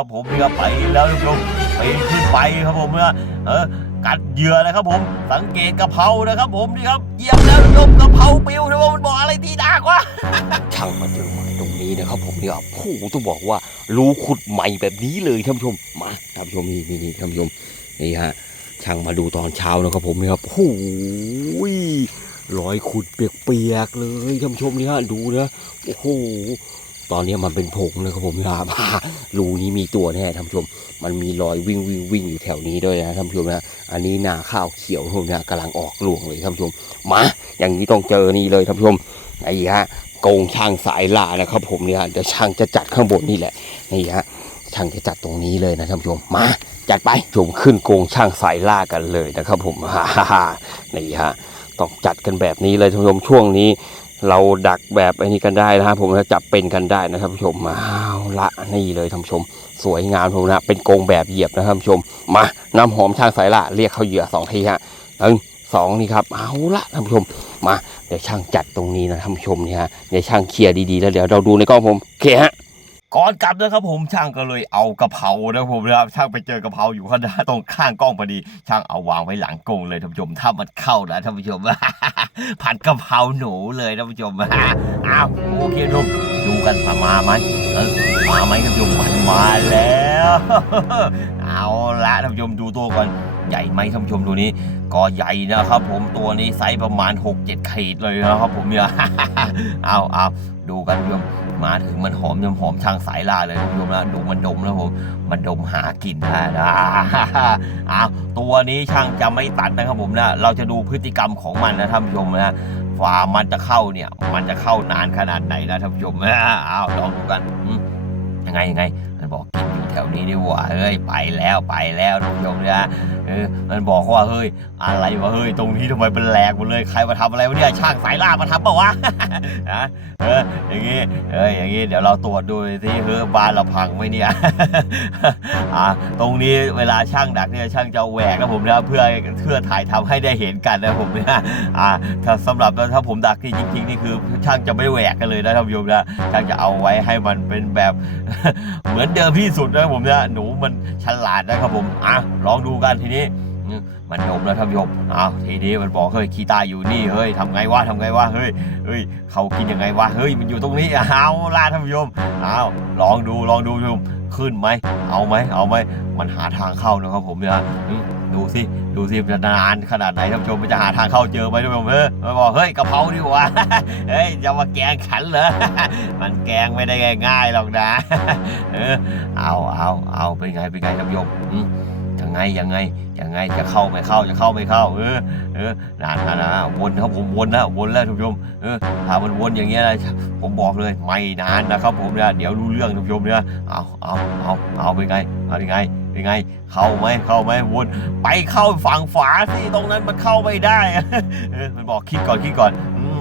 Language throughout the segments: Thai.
ครับผมนี่ก็ไปแล้วท่านผู้ชมไปขึ้นไปครับผมเนี่ยเออกัดเหยื่อนะครับผมสังเกตกระเพรานะครับผมนี่ครับเหยียบแล้วท่านผู้ชมกะเพราปิวนะว่ามันบอกอะไรที่ดากวะช่างมาเจอใหม่ตรงนี้นะครับผมเนี่ยโอ้โหต้องบอกว่ารูขุดใหม่แบบนี้เลยท่านผู้ชมมาท่านผู้ชมนี่นี่ท่านผู้ชมนี่ฮะช่างมาดูตอนเช้านะครับผมเนี่ยครับโอ้โหรอยขุดเปียกๆเลยท่านผู้ชมนี่ยดูนะโอ้โห ตอนนี้มันเป็นผงนะครับผมนะครับรูนี้มีตัวแน่ท่านผู้ชม มันมีรอยวิ่งวิ่งวิ่งอยู่แถวนี้ด้วยนะท่านผู้ชมนะอันนี้นาข้าวเขียวนผู้ชมนะกำลังออกรวงเลยท่านผู้ชมมาอย่างนี้ต้องเจอนี่เลยท่านผู้ชมไอ้ฮะโกงช่างสายล่านะครับ ผมเนี่ยเดี๋ยวช่างจะจัดข้างบนนี่แหละนี่ฮะช่างจะจัดตรงนี้เลยนะท่านผู้ชมมาจัดไปชมขึ้นโกงช่างสายล่ากันเลยนะครับ ผมฮ่าฮ่านี่ฮะต้องจัดกันแบบนี้เลยท่านผู้ชมช่วงนี้ เราดักแบบไอ้นี้กันได้นะครับผมจะจับเป็นกันได้นะครับผู้ชมมาละนี่เลยท่านผู้ชม สวยงามผมนะเป็นโกงแบบเหยียบนะครับผู้ชม มาน้ำหอมช่างสายล่าเรียกเขาเหยื่อสองทีฮะหนึ่งสองนี่ครับเอาละท่านผู้ชมมาเดี๋ยวช่างจัดตรงนี้นะท่านผู้ชมเนี่ยฮะเดี๋ยวช่างเคลียร์ดีๆแล้วเดี๋ยวเราดูในกล้องผมโอเคฮะ ก่อนกลับนะครับผมช่างก็เลยเอากระเพรานะผมนะครับช่างไปเจอกระเพราอยู่ข้างหน้าตรงข้างกล้องพอดี ช่างเอาวางไว้หลังกงเลยท่านผู้ชมถ้ามันเข้านะท่านผู้ชมผัดกระเพราหนูเลยท่านผู้ชมอ้าวโอเคทุกดูกันมามาไหมเออมาไหมท่านผู้ชมมันมาแล้ว เอาละท่านผู้ชมดูตัวก่อน ใหญ่ไหมท่านผู้ชมตัวนี้ ก็ใหญ่นะครับ ผมตัวนี้ไซส์ประมาณ 6-7ขีดเลยนะครับ ผมเนี่ยเอาเอาดูกันท่านผู้ชมมาถึงมันหอมยำหอมช่างสายล่าเลยท่านผู้ชมนะดูมันดมแล้วผมมันดมหากลิ่นได้นะอ้าวตัวนี้ช่างจะไม่ตัดนะครับผมนะเราจะดูพฤติกรรมของมันนะท่านผู้ชมนะฝ่ามันจะเข้าเนี่ย มันจะเข้านานขนาดไหนนะท่านผู้ชมนะอ้าวลองดูกันยังไงยังไง มันบอกกินอยู่แถวนี้ดีกว่าเฮ้ยไปแล้วไปแล้วท่านผู้ชมนะ เออมันบอกว่าเฮ้ยอะไรวะเฮ้ยตรงนี้ทำไมเป็นแหลกหมดเลยใครมาทำอะไรวะเนี่ยช่างสายล่ามาทำเปล่าวะฮะเอออย่างงี้เอออย่างงี้เดี๋ยวเราตรวจดูที่เฮ้ยบ้านเราพังไหมเนี่ยอ่าตรงนี้เวลาช่างดักเนี่ยช่างจะแหวกนะผมนะเพื่อเพื่อถ่ายทำให้ได้เห็นกันนะผมเนี่ยอ่าถ้าสำหรับถ้าผมดักที่จริงๆนี่คือช่างจะไม่แหวกกันเลยนะท่านผู้ชมนะช่างจะเอาไว้ให้มันเป็นแบบเหมือนเดิมที่สุดนะผมเนี่ยหนูมันฉลาดนะครับผมอะลองดูกันทีนี้อืมมันดมแล้วท่านผู้ชมอ้าวทีนี้มันบอกเฮ้ยขี้ตาอยู่นี่เฮ้ยทำไงวะทำไงวะเฮ้ยเฮ้ยเขากินยังไงวะเฮ้ยมันอยู่ตรงนี้เอาล่าท่านผู้ชมอ้าวลองดูลองดูท่านผู้ชมขึ้นไหมเอาไหมเอาไหมมันหาทางเข้านะครับผมเนี่ยดูสิดูสิมันจะนานขนาดไหนท่านผู้ชมมันจะหาทางเข้าเจอไหมท่านผู้ชมเฮ้ยมันบอกเฮ้ยกะเพราดีกว่าเฮ้ยจะมาแกงขันเหรอมันแกงไม่ได้ง่ายๆหรอกนะเออเอาเอาเอาเป็นไงเป็นไงท่านผู้ชม ยังไงยังไงยังไงจะเข้าไม่เข้าจะเข้าไม่เข้า เออเออนานนะนะวนครับผมวนแล้ววนแล้วท่านผู้ชมเออถ้ามันวนอย่างเงี้ยนะผมบอกเลยไม่นานนะครับผมเนี่ยเดี๋ยวรู้เรื่องท่านผู้ชมเนี่ยเอาเอาเอาเอาเป็นไงเอาเป็นไงเป็นไง เข้าไหมเข้าไหมวนไปเข้าฝั่งฝาสิตรงนั้นมันเข้าไม่ได้เออมันบอกคิดก่อนคิดก่อน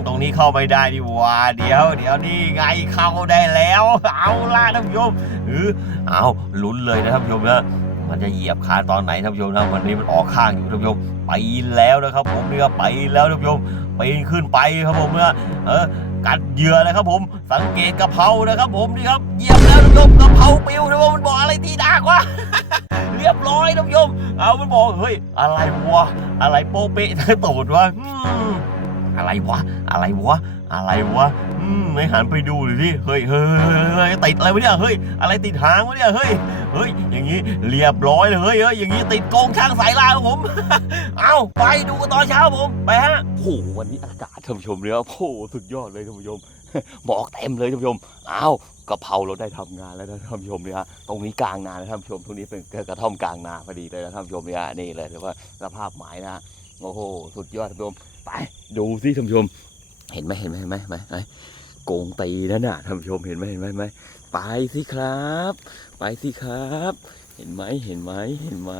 ตรงนี้เข้าไม่ได้ดีว่า เดี๋ยวเดี๋ยวนี่ไงเข้าได้แล้ว เอาล่ะท่านผู้ชมเออเอาลุ้นเลยนะท่านผู้ชมนะ มันจะเหยียบคานตอนไหนท่านผู้ชมนะวันนี้มันออกข้างอยู่ท่านผู้ชมไปแล้วนะครับ ผมเนี่ยไปแล้วท่านผู้ชมปีนขึ้นไปครับผมเนี่ยเออกัดเหยื่อเลยครับ ผมสังเกตกระเพรานะครับ ผมนี่ครับเหยียบแล้วท่านผู้ชมกระเพราปิวนะว่ามันบอกอะไรที่ดากวะเรียบร้อยท่านผู้ชมเอามันบอกเฮ้ยอะไรวะอะไรโป๊ะเป๊ะตูดวะอะไรวะอะไรวะ อะไรวะอืมไม่หันไปดูเลยดิเฮ้ยเฮ้ยเฮ้ยเฮ้ยติดอะไรวะเนี่ย เฮ้ย อะไรติดหางวะเนี่ย เฮ้ย เฮ้ย อย่างงี้เรียบร้อยเลย เฮ้ยเฮ้ยอย่างงี้ติดโกงช่างสายลาครับผม เอาไปดูกันตอนเช้าผม ไปฮะ โอ้โห วันนี้อากาศท่านผู้ชมเนี่ยโอ้โห สุดยอดเลยท่านผู้ชม หมอกเต็มเลยท่านผู้ชม อ้าวกะเพราเราได้ทำงานแล้วนะท่านผู้ชมเนี่ยฮะตรงนี้กลางนานะท่านผู้ชม ตรงนี้เป็นกระท่อมกลางนาพอดีเลยนะท่านผู้ชมเนี่ยนี่เลยถือว่าสภาพหมายนะ โอ้โห สุดยอดท่านผู้ชม ไปดูสิท่านผู้ชม เห็นไหมเห็นไหมเห็นไหมไหมโกงตีนั่นน่ะท่านผู้ชมเห็นไหมเห็นไหมไหมไปสิครับ ไปสิครับ เห็นไหมเห็นไหมเห็นไหม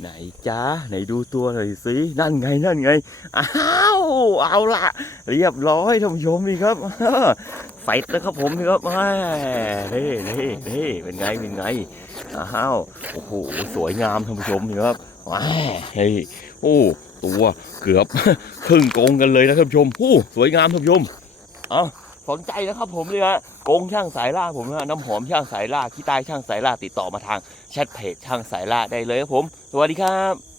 ไหนจ้าไหนดูตัวหน่อยสินั่นไงนั่นไงอ้าวเอาละเรียบร้อยท่านผู้ชมนี่ครับใส่แล้วครับผมนี่ครับแม่นี่นี่นี่เป็นไงเป็นไงอ้าวโอ้โหสวยงามท่านผู้ชมนี่ครับแม่เฮ้ยโอ้ ตัวเกือบครึ่งกงกันเลยนะท่านผู้ชมโอ้สวยงามท่านผู้ชมเอาสนใจนะครับผมเลยฮะกงช่างสายล่าผมนะฮะน้ำหอมช่างสายล่าขี้ใต้ช่างสายล่าติดต่อมาทางแชทเพจช่างสายล่าได้เลยครับผม สวัสดีครับ